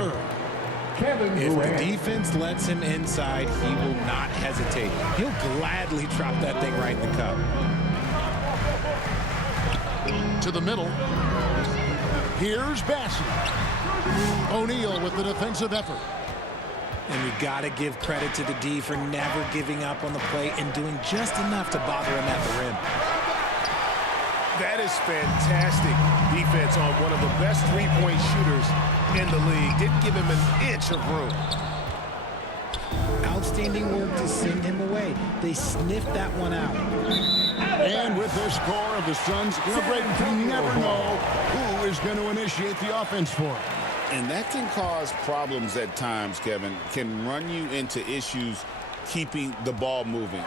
Booker. If the defense lets him inside, he will not hesitate. He'll gladly drop that thing right in the cup. To the middle. Here's Bassey. O'Neal with the defensive effort. And you got to give credit to the D for never giving up on the play and doing just enough to bother him at the rim. That is fantastic defense on one of the best three-point shooters in the league. Didn't give him an inch of room. Outstanding work to send him away. They sniffed that one out. And with this score of the Suns, Brayden, you never know who is going to initiate the offense for it. And that can cause problems at times, Kevin. Can run you into issues keeping the ball moving.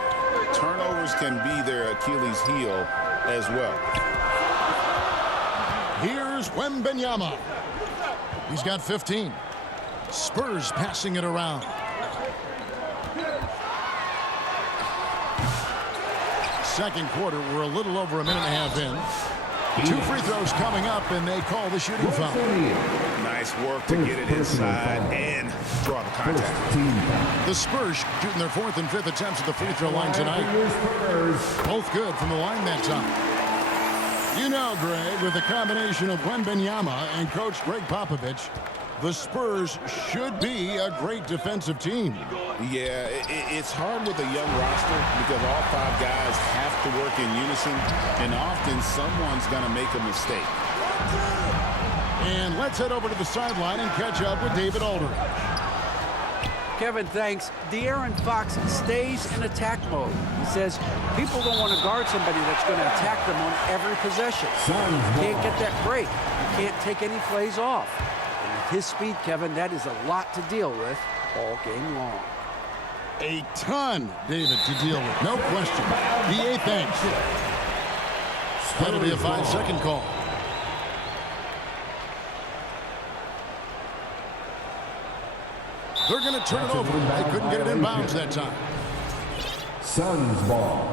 Turnovers can be their Achilles heel as well. Here's Wembanyama. He's got 15. Spurs passing it around. Second quarter, we're a little over a minute and a half in. 2 free throws coming up, and they call the shooting foul. Nice work to get it inside and draw the contact. The Spurs shooting their 4th and 5th attempts at the free throw line tonight. Both good from the line that time. You know, Greg, with the combination of Wembanyama and Coach Greg Popovich, the Spurs should be a great defensive team. Yeah, it's hard with a young roster because all 5 guys have to work in unison, and often someone's going to make a mistake. And let's head over to the sideline and catch up with David Aldridge. Kevin, thanks. De'Aaron Fox stays in attack mode. He says people don't want to guard somebody that's going to attack them on every possession. You can't get that break. You can't take any plays off. And with his speed, Kevin, that is a lot to deal with all game long. A ton, David, to deal with. No question. The 8th inch. That'll be a 5-second call. They're going to turn it over. They couldn't get it in bounds that time. Suns ball.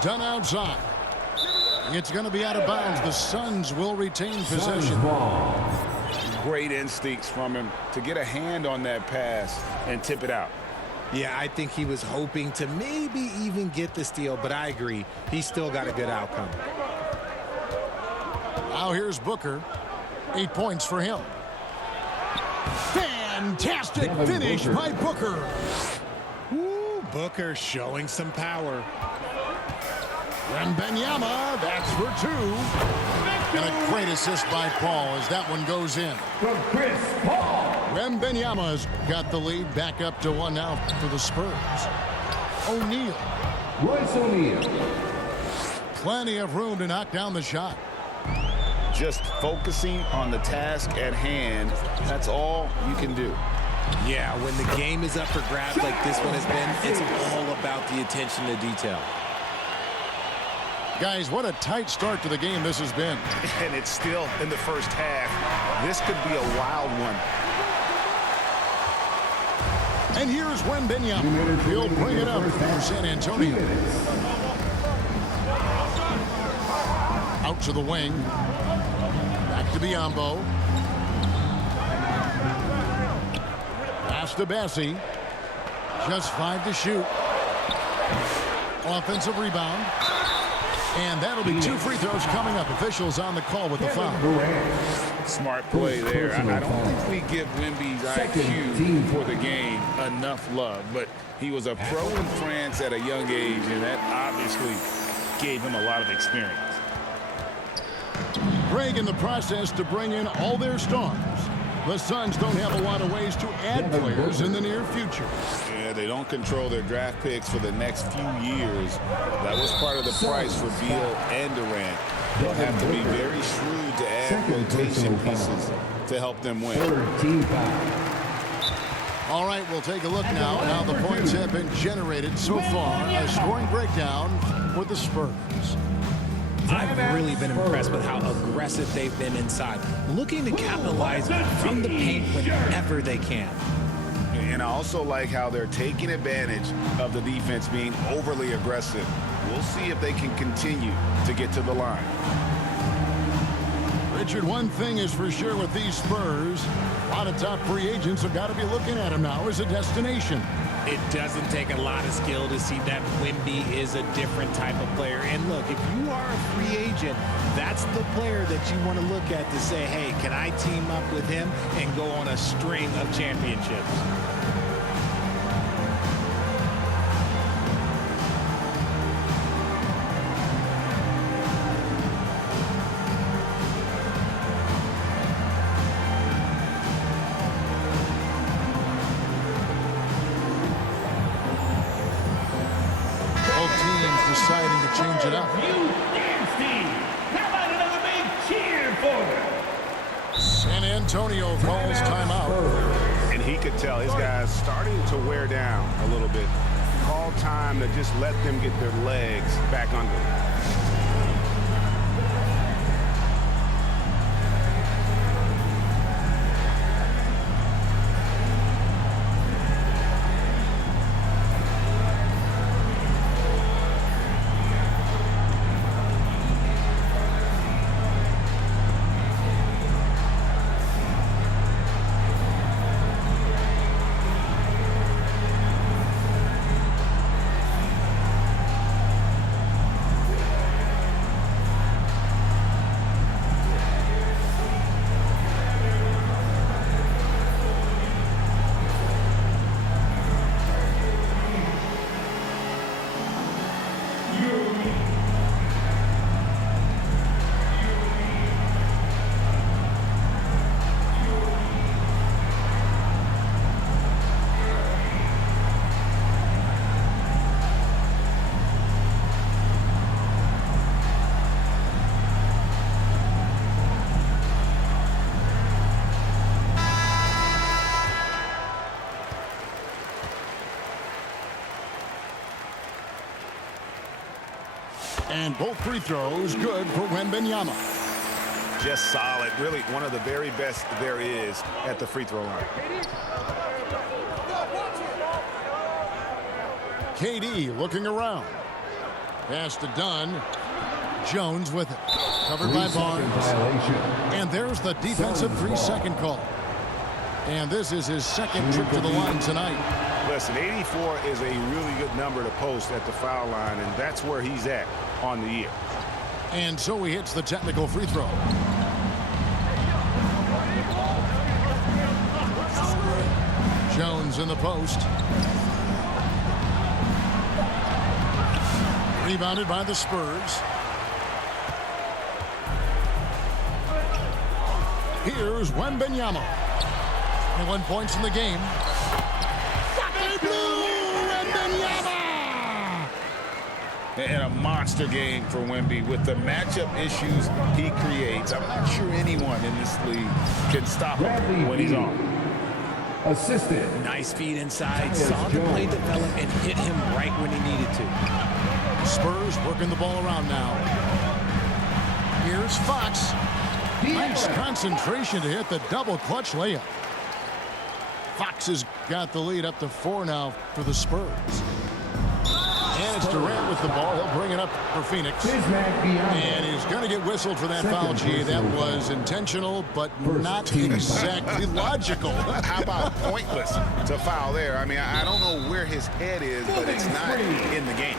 Done outside. It's going to be out of bounds. The Suns will retain possession. Great instincts from him to get a hand on that pass and tip it out. Yeah, I think he was hoping to maybe even get the steal, but I agree. He still got a good outcome. Now here's Booker. 8 points for him. Fantastic finish by Booker. Ooh, Booker showing some power. Wembanyama, that's for 2. And a great assist by Paul as that one goes in. From Chris Paul. Wembanyama's got the lead back up to 1 now for the Spurs. O'Neal. Royce O'Neal. Plenty of room to knock down the shot. Just focusing on the task at hand, that's all you can do. Yeah, when the game is up for grabs like this one has been, it's all about the attention to detail. Guys, what a tight start to the game this has been. And it's still in the first half. This could be a wild one. And here's Wembanyama. He'll bring it up for San Antonio. Out to the wing. Back to Biyombo. Pass to Bassey. Just 5 to shoot. Offensive rebound. And that'll be 2 free throws coming up. Officials on the call with the foul. Smart play there. I don't think we give Wemby's IQ for the game enough love, but he was a pro in France at a young age, and that obviously gave him a lot of experience. Greg in the process to bring in all their stars. The Suns don't have a lot of ways to add players in the near future. Yeah, they don't control their draft picks for the next few years. That was part of the price for Beal and Durant. They'll have to be very shrewd to add rotation pieces to help them win. All right, we'll take a look now at how the points have been generated so far. A scoring breakdown for the Spurs. I've really been impressed with how aggressive they've been inside, looking to capitalize from the paint whenever they can. And I also like how they're taking advantage of the defense being overly aggressive. We'll We'll see if they can continue to get to the line. Richard, one thing is for sure with these Spurs, a lot of top free agents have got to be looking at them now as a destination. It doesn't take a lot of skill to see that Wemby is a different type of player. And look, if you are a free agent, that's the player that you want to look at to say, hey, can I team up with him and go on a string of championships? Deciding to change it up. How about another big cheer for them? San Antonio calls timeout. And he could tell his guys starting to wear down a little bit. Call time to just let them get their legs back under them. And both free throws good for Wembanyama. Just solid. Really one of the very best there is at the free throw line. KD looking around. Pass to Dunn. Jones with it. Covered by Barnes. And there's the defensive 3-second call. And this is his second trip to the line tonight. Listen, 84 is a really good number to post at the foul line, and that's where he's at on the year. And so he hits the technical free throw. Jones in the post. Rebounded by the Spurs. Here's Wembanyama. 21 points in the game. And a monster game for Wemby with the matchup issues he creates. I'm not sure anyone in this league can stop him when he's on. Assistant. Nice feed inside, saw the play develop and hit him right when he needed to. Spurs working the ball around now. Here's Fox. Nice concentration to hit the double clutch layup. Fox has got the lead up to 4 now for the Spurs. And it's Durant with the ball. He'll bring it up for Phoenix. And he's going to get whistled for that foul, G. That was intentional, but not exactly logical. How about pointless to foul there? I mean, I don't know where his head is, but it's not in the game.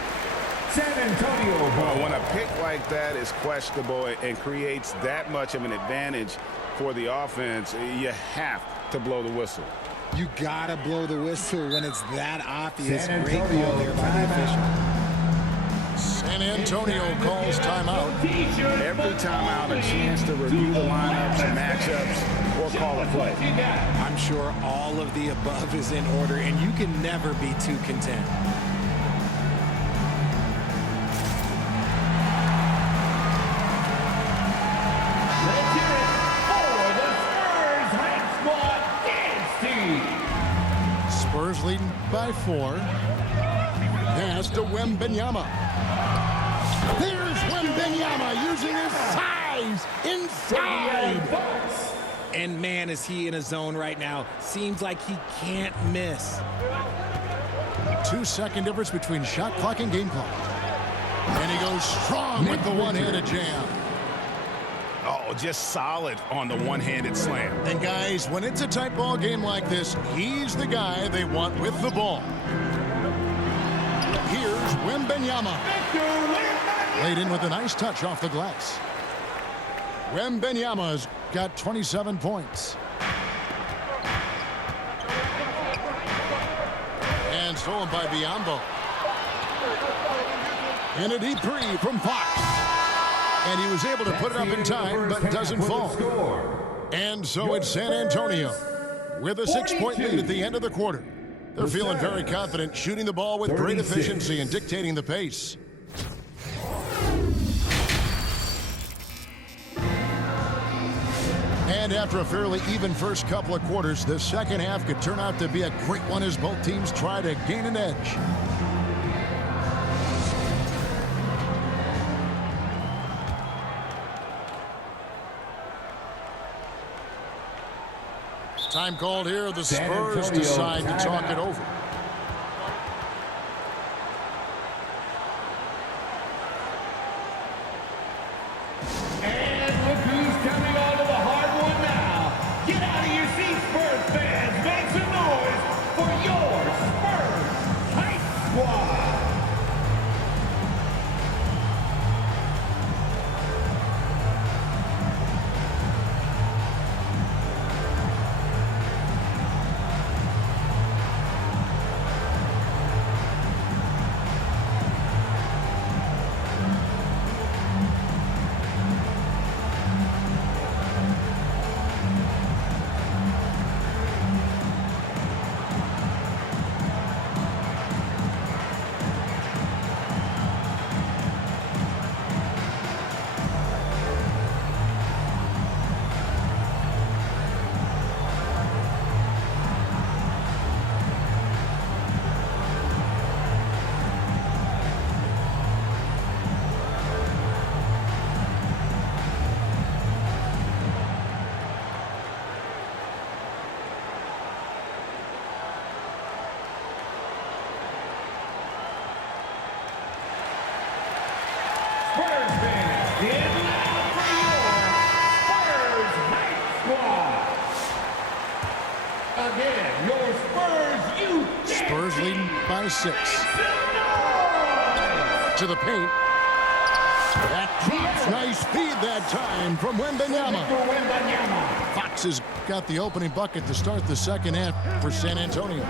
San Antonio ball. When a pick like that is questionable and creates that much of an advantage for the offense, you have to blow the whistle. You gotta blow the whistle when it's that obvious. Great call there by the official. San Antonio calls timeout. Every timeout, a chance to review the lineups and matchups or call a play. I'm sure all of the above is in order, and you can never be too content. Spurs leading by 4. Pass to Wembanyama. There's Wembanyama using his size inside. And man, is he in a zone right now. Seems like he can't miss. 2-second difference between shot clock and game clock. And he goes strong with the one-handed jam. Oh, just solid on the one-handed slam. And guys, when it's a tight ball game like this, he's the guy they want with the ball. Here's Wembanyama. Laid in with a nice touch off the glass. Wembanyama's got 27 points. And stolen by Biyombo. In a deep three from Fox. And he was able to put it up in time, but doesn't fall. And so it's San Antonio with a 6-point lead at the end of the quarter. They're feeling very confident, shooting the ball with great efficiency and dictating the pace. And after a fairly even first couple of quarters, the second half could turn out to be a great one as both teams try to gain an edge. Time called here. The Spurs decide to talk it over. And look who's coming onto the hardwood now. Get out of your seats, Spurs fans. Make some noise for your Spurs Hype Squad. Spurs fans, get loud for your Spurs Hype Squad. Again, your Spurs youth. Spurs leading by 6. To the paint. That drops. Nice feed that time from Wembanyama. Fox has got the opening bucket to start the second half for San Antonio.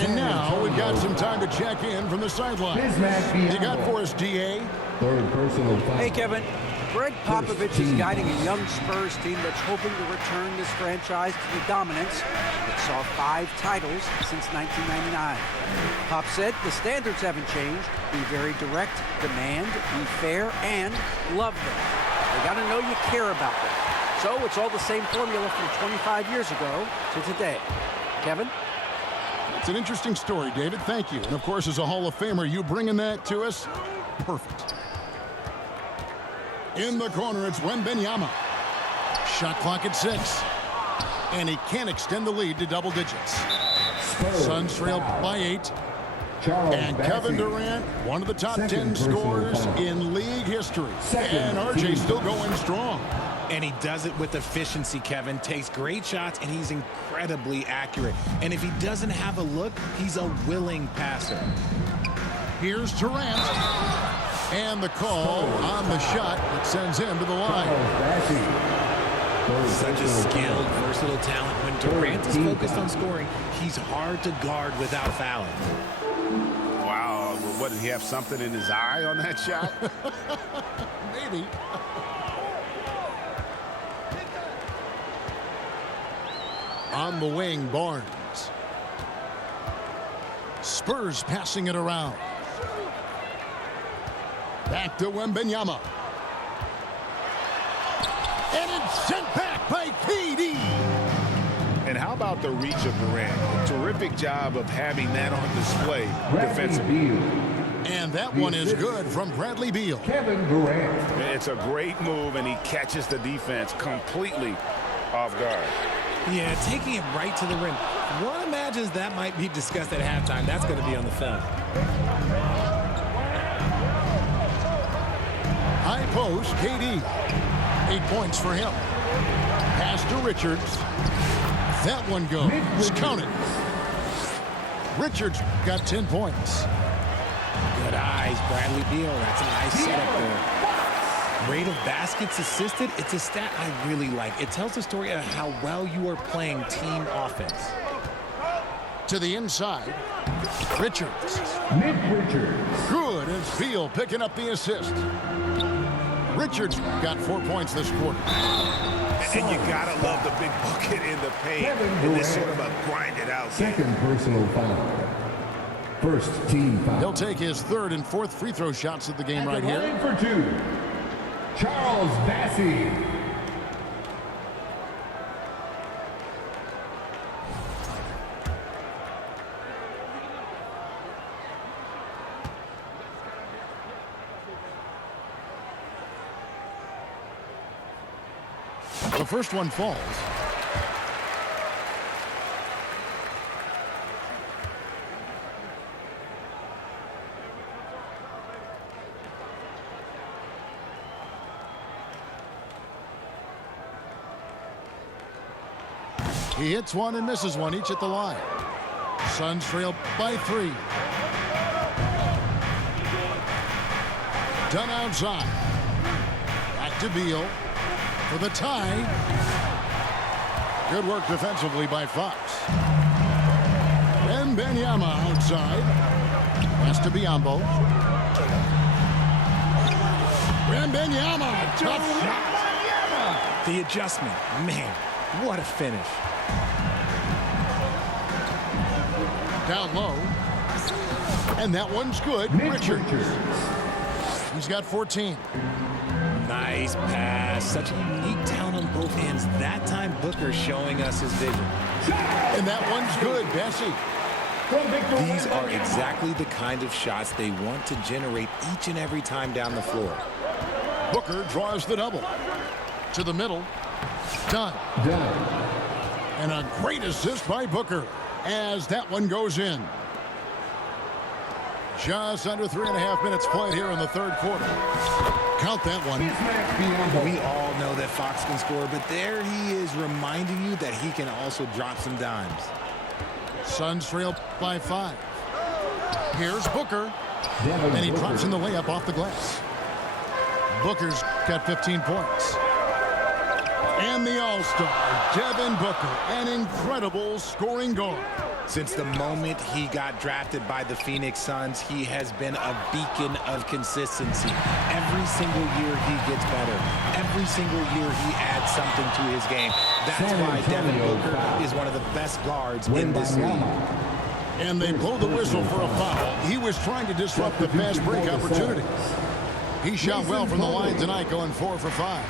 And now we've got some time to check in from the sideline. You got for us, DA? Third personal foul. Hey, Kevin. Greg Popovich is guiding a young Spurs team that's hoping to return this franchise to the dominance that saw 5 titles since 1999. Pop said the standards haven't changed. Be very direct, demand, be fair, and love them. They got to know you care about them. So it's all the same formula from 25 years ago to today. Kevin? It's an interesting story, David. Thank you. And, of course, as a Hall of Famer, you bringing that to us? Perfect. In the corner, it's Wembanyama. Shot clock at 6. And he can't extend the lead to double digits. Suns trailed by 8. And Kevin Durant, one of the top 10 scorers in league history. And RJ still going strong. And he does it with efficiency, Kevin. Takes great shots, and he's incredibly accurate. And if he doesn't have a look, he's a willing passer. Here's Durant. And the call on the shot that sends him to the line. Such a skilled, versatile talent. When Durant is focused on scoring, he's hard to guard without fouling. Wow, what, did he have something in his eye on that shot? Maybe. On the wing, Barnes. Spurs passing it around. Back to Wembanyama. And it's sent back by KD. And how about the reach of Durant? Terrific job of having that on display defensively. And that one is good from Bradley Beal. Kevin Durant. It's a great move, and he catches the defense completely off guard. Yeah, taking it right to the rim. One imagines that might be discussed at halftime. That's going to be on the film. post, KD. 8 points for him. Pass to Richards. That one goes. Count it. Richards got 10 points. Good eyes, Bradley Beal. That's a nice setup there. Rate of baskets assisted, it's a stat I really like. It tells the story of how well you are playing team offense. To the inside, Richards. Nick Richards. Good, and Beal picking up the assist. Richards got 4 points this quarter. And you gotta love the big bucket in the paint in this sort of a grinded out game. Second personal foul. First team foul. He'll take his third and fourth free throw shots of the game right here. Line for two, Charles Bassey. The first one falls. He hits one and misses one, each at the line. Suns trail by 3. Done outside. Back to Beal for the tie. Good work defensively by Fox. Wembanyama outside. Pass to Biyombo. Wembanyama, tough shot. The adjustment, man, what a finish. Down low. And that one's good. Richards. He's got 14. Nice pass. Such a unique talent on both ends. That time, Booker showing us his vision. And that one's good, Bessie. These are exactly the kind of shots they want to generate each and every time down the floor. Booker draws the double. To the middle. Done. And a great assist by Booker as that one goes in. Just under 3.5 minutes played here in the third quarter. Count that one. We all know that Fox can score, but there he is reminding you that he can also drop some dimes. Suns trail by 5. Here's Booker. And he drops in the layup off the glass. Booker's got 15 points. And the All-Star, Devin Booker, an incredible scoring guard. Since the moment he got drafted by the Phoenix Suns, he has been a beacon of consistency. Every single year he gets better. Every single year he adds something to his game. That's why Devin Booker is one of the best guards in this league. And they blow the whistle for a foul. He was trying to disrupt the fast break opportunity. He shot well from the line tonight, going 4 for 5.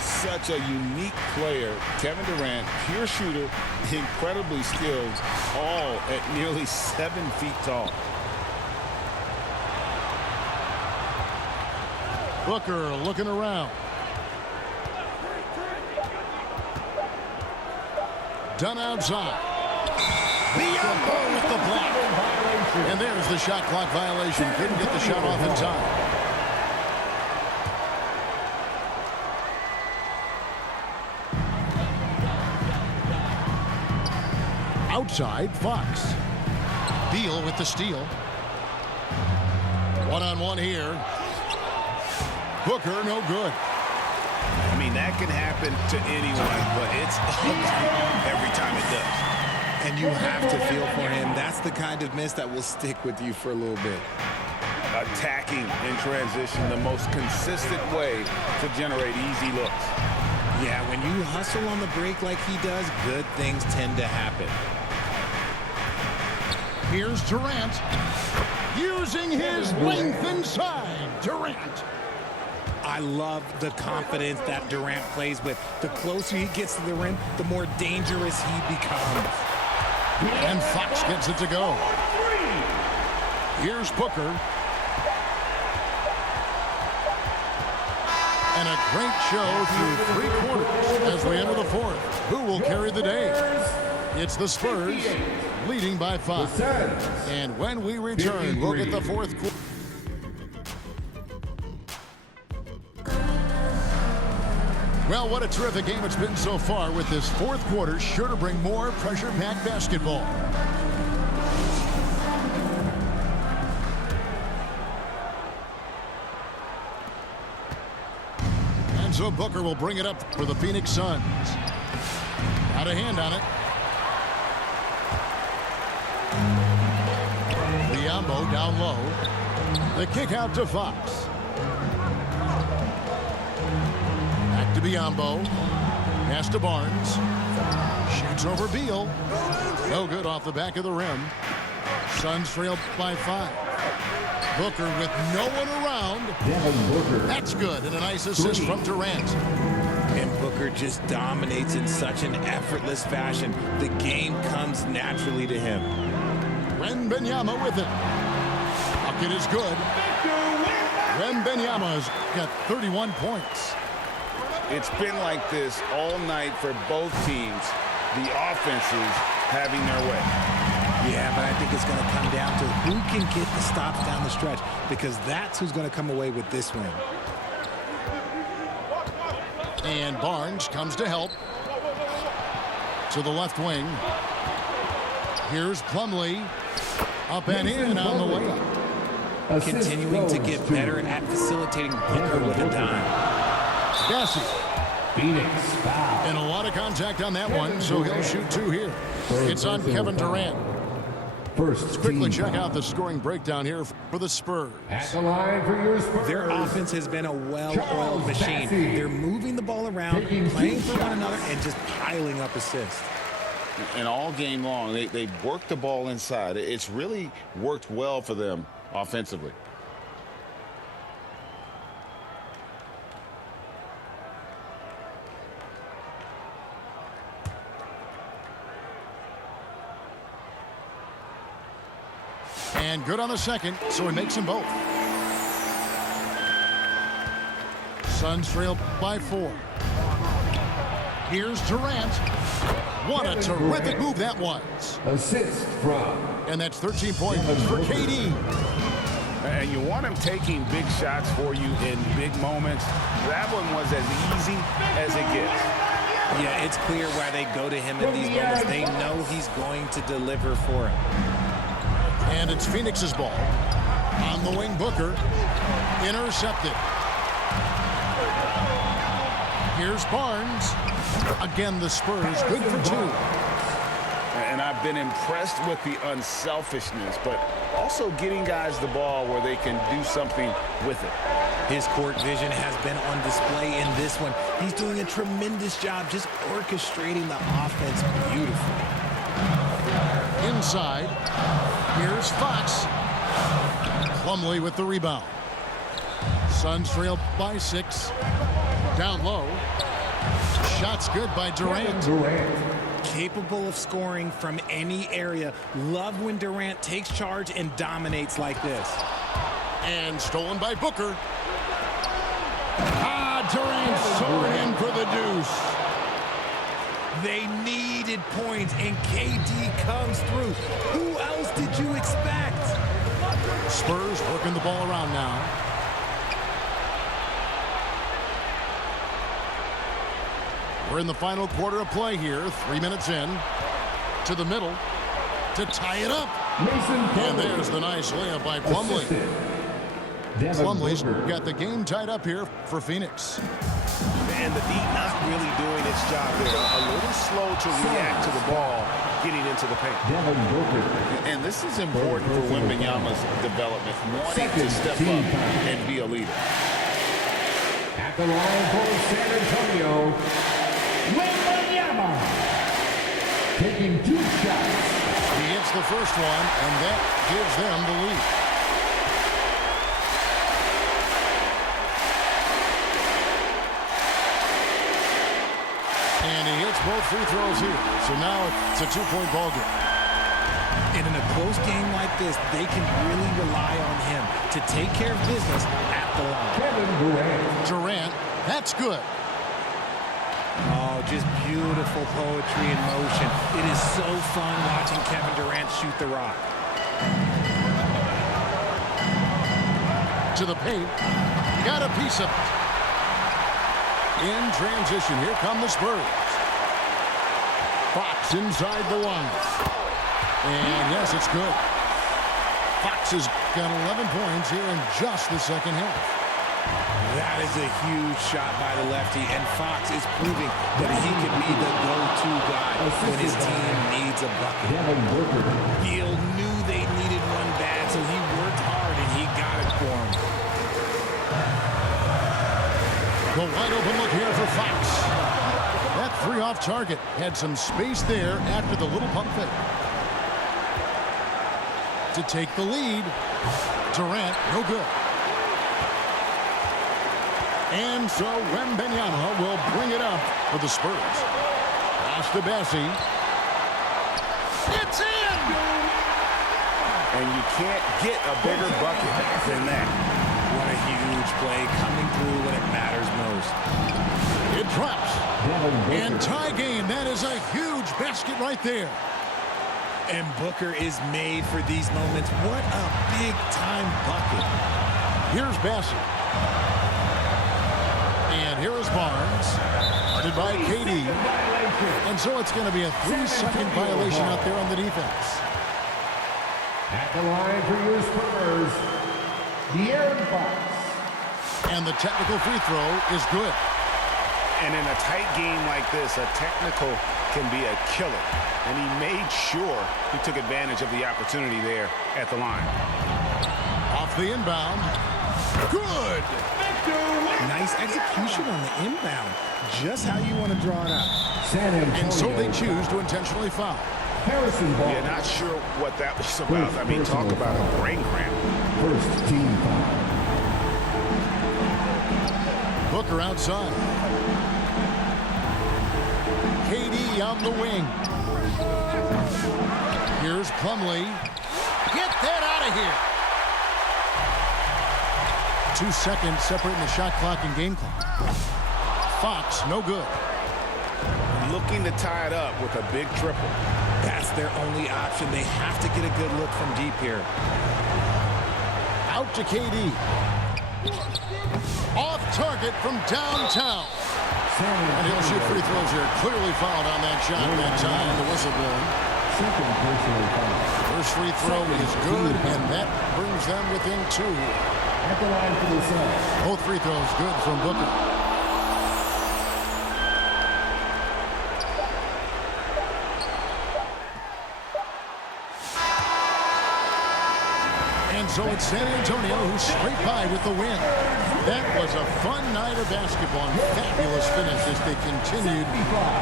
Such a unique player. Kevin Durant, pure shooter, incredibly skilled, all at nearly 7 feet tall. Booker looking around. Done outside. Biyombo with the block. And there's the shot clock violation. Couldn't get the shot off in time. Outside, Fox. Beal with the steal. One-on-one here. Booker, no good. I mean, that can happen to anyone, but it's ugly every time it does. And you have to feel for him. That's the kind of miss that will stick with you for a little bit. Attacking in transition, the most consistent way to generate easy looks. Yeah, when you hustle on the break like he does, good things tend to happen. Here's Durant. Using his length inside. Durant. I love the confidence that Durant plays with. The closer he gets to the rim, the more dangerous he becomes. And Fox gets it to go. Here's Booker. And a great show through 3 quarters as we enter the fourth. Who will carry the day? It's the Spurs leading by 5. And when we return, look at the fourth quarter. Well, what a terrific game it's been so far, with this fourth quarter sure to bring more pressure-packed basketball. And so Booker will bring it up for the Phoenix Suns. Got a hand on it. Biyombo down low. The kick out to Fox. Back to Biyombo. Pass to Barnes. Shoots over Beal. No good off the back of the rim. Suns trail by 5. Booker with no one around. That's good, and a nice assist from Durant. And Booker just dominates in such an effortless fashion. The game comes naturally to him. Wembanyama with it. Bucket is good. Wembanyama's got 31 points. It's been like this all night for both teams. The offenses having their way. Yeah, but I think it's going to come down to who can get the stops down the stretch, because that's who's going to come away with this win. And Barnes comes to help. To the left wing. Here's Plumlee. Up and in on the way. Continuing to get better at facilitating Booker with a dime. Gassi. Phoenix foul. And a lot of contact on that one, so he'll shoot 2 here. It's on Kevin Durant. First Quickly team check foul. out the scoring breakdown here for the Spurs. At the line for your Spurs. Their offense has been a well-oiled Charles machine. Bassey. They're moving the ball around, Taking playing 2 for one shots. another, and just piling up assists. And all game long, they work the ball inside. It's really worked well for them offensively. And good on the second, so he makes them both. Suns trail by 4. Here's Durant. What a terrific move that was. Assist from And that's 13 points for KD. And you want him taking big shots for you in big moments. That one was as easy as it gets. Yeah, it's clear why they go to him in these moments. They know he's going to deliver for him. And it's Phoenix's ball. On the wing, Booker. Intercepted. Here's Barnes. Again, the Spurs good for 2. And I've been impressed with the unselfishness, but also getting guys the ball where they can do something with it. His court vision has been on display in this one. He's doing a tremendous job just orchestrating the offense beautifully. Inside. Here's Fox. Plumlee with the rebound. Suns trail by 6. Down low. Shots good by Durant. Capable of scoring from any area. Love when Durant takes charge and dominates like this. And stolen by Booker. Durant soaring in for the deuce. They needed points, and KD comes through. Who else did you expect? Spurs working the ball around now. We're in the final quarter of play here. 3 minutes in. To the middle. To tie it up. And there's the nice layup by Plumlee. Plumlee's got the game tied up here for Phoenix. And the D not really doing its job there. A little slow to react to the ball getting into the paint. And this is important for Wembanyama's development, wanting to step up and be a leader. At the line for San Antonio, Wembanyama. Taking 2 shots. He hits the first one, and that gives them the lead. And he hits both free throws here. So now it's a 2-point ball game. And in a close game like this, they can really rely on him to take care of business at the line. Kevin Durant. Durant, that's good. Oh, just beautiful poetry in motion. It is so fun watching Kevin Durant shoot the rock. To the paint. Got a piece of it. In transition, here come the Spurs. Fox inside the line. And yes, it's good. Fox has got 11 points here in just the second half. That is a huge shot by the lefty, and Fox is proving that he can be the go-to guy when his team needs a bucket. Beal knew they needed one bad, so he worked hard, and he got it for him. The wide open look here for Fox. That three off target had some space there after the little pump fake. To take the lead, Durant, no good. And so Wembanyama will bring it up for the Spurs. Pass to Bessie. It's in! And you can't get a bigger bucket than that. What a huge play coming through when it matters most. It drops. And tie game. That is a huge basket right there. And Booker is made for these moments. What a big-time bucket. Here's Bessie. And here is Barnes. Guarded by KD. And so it's going to be a 3-second violation out there on the defense. At the line for your Spurs, De'Aaron Fox. And the technical free throw is good. And in a tight game like this, a technical can be a killer. And he made sure he took advantage of the opportunity there at the line. Off the inbound. Good! Nice execution on the inbound. Just how you want to draw it up. And so they choose to intentionally foul. Harrison Barnes. Yeah, not sure what that was about. I mean, talk about a brain cramp. First team foul. Booker outside. KD on the wing. Here's Plumlee. Get that out of here. 2 seconds separating the shot clock and game clock. Fox, no good. Looking to tie it up with a big triple. That's their only option. They have to get a good look from deep here. Out to KD. Off target from downtown. And he'll shoot free throws here. Clearly fouled on that shot that time. The whistle blown. Second personal foul. First free throw is good, and that brings them within 2 here. At the line for the Suns. Both free throws good from Booker. And so it's San Antonio who scraped by with the win. That was a fun night of basketball and fabulous finish as they continued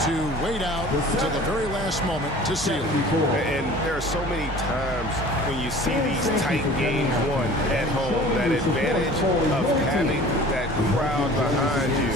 to wait out until the very last moment to seal it. And there are so many times when you see these tight games won at home, that advantage of having that crowd behind you.